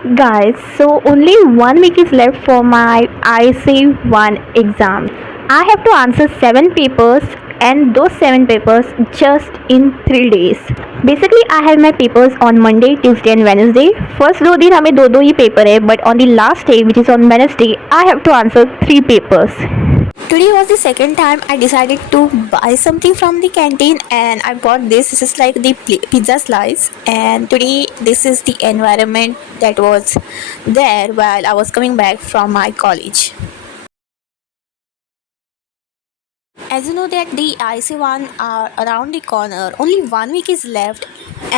Guys, so only 1 week is left for my IC1 exam. I have to answer 7 papers and those 7 papers just in 3 days. Basically, I have my papers on Monday, Tuesday and Wednesday. First 2 दिन हमें दो दो ही paper है, but on the last day, which is on Wednesday, I have to answer 3 papers. Today was the second time I decided to buy something from the canteen, and I bought this. This is like the pizza slice, and today this is the environment that was there while I was coming back from my college. As you know that the IC1 are around the corner, only 1 week is left,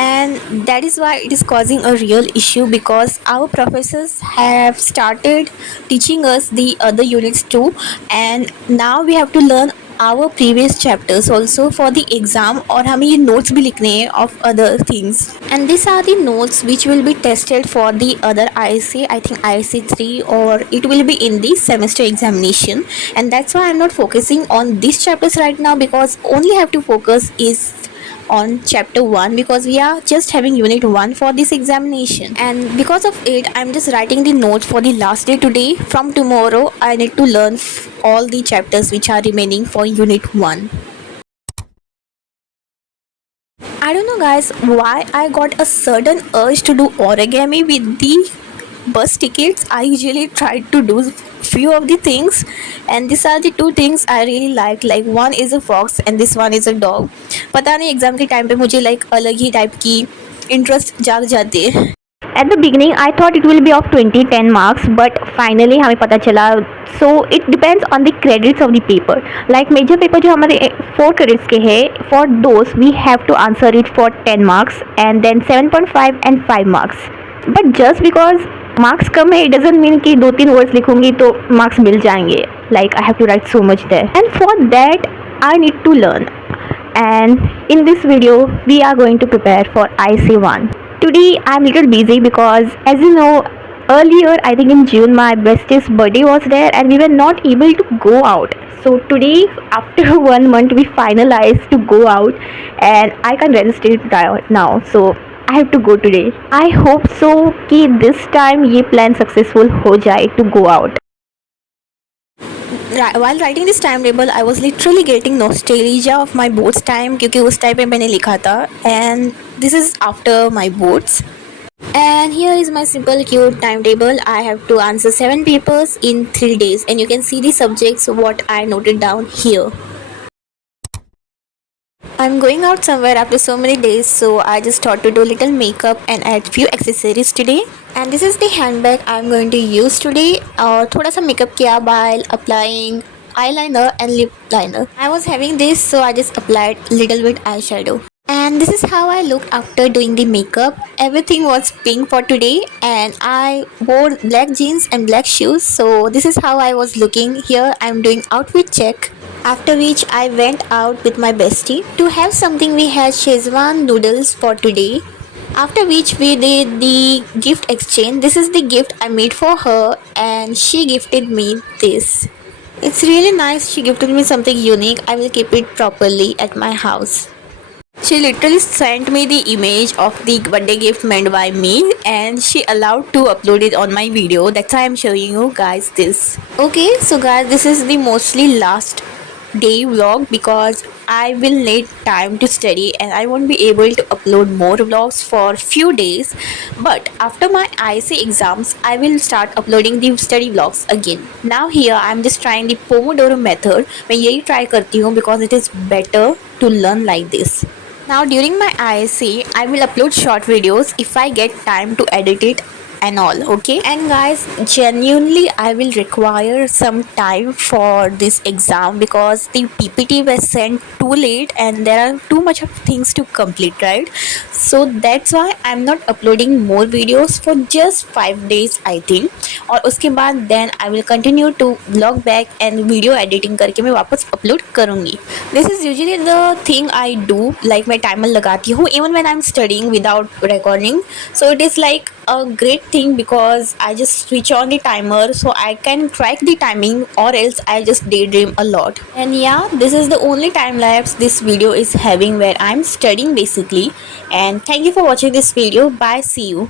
and that is why it is causing a real issue because our professors have started teaching us the other units too, and now we have to learn our previous chapters also for the exam, और हमें ये notes भी लिखने हैं of other things, and these are the notes which will be tested for the other IC, I think IC3, or it will be in the semester examination, and that's why I'm not focusing on these chapters right now because only have to focus is on chapter 1 because we are just having unit 1 for this examination, and because of it I'm just writing the notes for the last day today. From tomorrow I need to learn all the chapters which are remaining for unit 1. I don't know guys why I got a sudden urge to do origami with the bus tickets. I usually try to do few of the things, and these are the two things I really like one is a fox and this one is a dog. पता नहीं exam के time पे मुझे like अलग ही type की interest जाग जाती है. At the beginning, I thought it will be of 20-10 marks, but finally हमें पता चला. So it depends on the credits of the paper. Like major paper जो हमारे 4 credits के है, for those we have to answer it for 10 marks and then 7.5 and 5 marks. But just because marks कम है, it doesn't mean कि 2-3 words लिखूंगी तो marks मिल जाएंगे. Like I have to write so much there, and for that I need to learn. And in this video, we are going to prepare for IC1. Today I'm a little busy because, as you know, earlier I think in June my bestie's birthday was there and we were not able to go out. So today, after 1 month, we finalized to go out, and I can register it now. So I have to go today. I hope so कि this time ये plan successful हो जाए to go out. While writing this timetable I was literally getting nostalgia of my boards time क्योंकि उस time पे मैंने लिखा था, and this is after my boards. And here is my simple cute timetable. I have to answer 7 papers in 3 days, and you can see the subjects what I noted down here. I'm going out somewhere after so many days, so I just thought to do little makeup and add few accessories today. And this is the handbag I'm going to use today. और थोड़ा सा makeup किया while applying eyeliner and lip liner. I was having this, so I just applied little bit eyeshadow. And this is how I looked after doing the makeup. Everything was pink for today, and I wore black jeans and black shoes. So this is how I was looking. Here I'm doing outfit check. After which I went out with my bestie to have something. We had Szechuan noodles for today. After which we did the gift exchange. This is the gift I made for her, and she gifted me this. It's really nice. She gifted me something unique. I will keep it properly at my house. She literally sent me the image of the birthday gift meant by me, and she allowed to upload it on my video. That's why I'm showing you guys this. Okay, so guys, this is the mostly last day vlog because I will need time to study and I won't be able to upload more vlogs for few days. But after my IC exams I will start uploading the study vlogs again. Now here I'm just trying the Pomodoro method. मैं यही try करती हूँ because it is better to learn like this. Now during my ISC I will upload short videos if I get time to edit it and all. Okay, and guys, genuinely I will require some time for this exam because the PPT was sent too late and there are too much of things to complete, right? So that's why I'm not uploading more videos for just 5 days I think. और उसके बाद then I will continue to vlog back and video editing करके मैं वापस upload करूँगी. This is usually the thing I do, like मैं timer लगाती हूँ even when I'm studying without recording. So it is like a great thing because I just switch on the timer so I can track the timing, or else I just daydream a lot. And yeah, this is the only time lapse this video is having where I'm studying basically. And thank you for watching this video. Bye, see you.